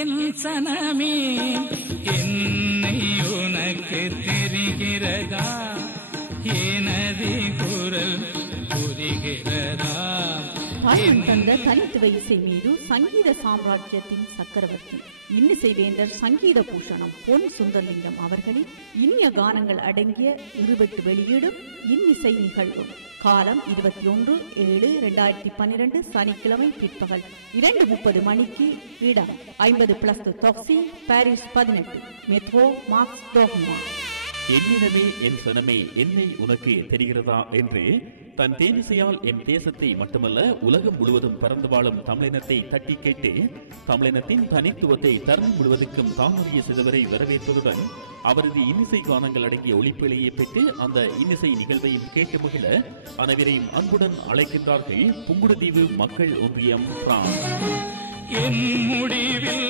என் சனமே என்னை உனக்கு தெரிகிறதா எனது குரல் புரிகிறதா தந்த தனித்துவ இசை மீது சங்கீத சாம்ராஜ்யத்தின் சக்கரவர்த்தி இன்னிசை வேந்தர் சங்கீத பூஷணம் பொன் சுந்தரலிங்கம் அவர்களின் இனிய கானங்கள் அடங்கிய 20 வெளியீடும் இன்னிசை நிகழ்வும் காலம் 21/7/2012 சனிக்கிழமை பிற்பகல் 2:30 மணிக்கு இடம் 50+ தொக்சி பாரிஸ் 18 மெட்ரோ மார்க்ஸ் டோஹ்மா. என்னிடமே என் சனமே என்னை உனக்கு தெரிகிறதா என்று தன் தேனிசையால் என் தேசத்தை மட்டுமல்ல உலகம் முழுவதும் பறந்து வாழும் தமிழினத்தை தட்டி கேட்டு தமிழினத்தின் தனித்துவத்தை தரம் முழுவதற்கும் தாமறிய சிதவரை வரவேற்பதுடன் அவரது இன்னிசை கானங்கள் அடங்கிய ஒளிப்பிழையை பெற்று அந்த இன்னிசை நிகழ்வையும் கேட்டு மகிழ அனைவரையும் அன்புடன் அழைக்கின்றார்கள் புங்குடுதீவு மக்கள் ஒன்றியம் பிரான்ஸ். என் முடிவில்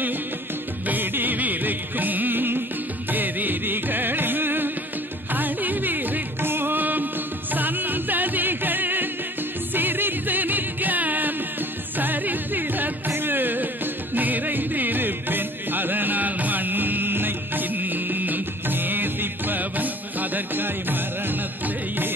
வெடிவிருக்கும் எதிரிகளில் அழிவிருக்கும் சந்ததிகள் சிரித்து நிற்க சரித்திரத்தில் நிறைந்திருப்பேன். அதனால் மண்ணை இன்னும் நேசிப்பவன் அதற்காய் மரணத்தையே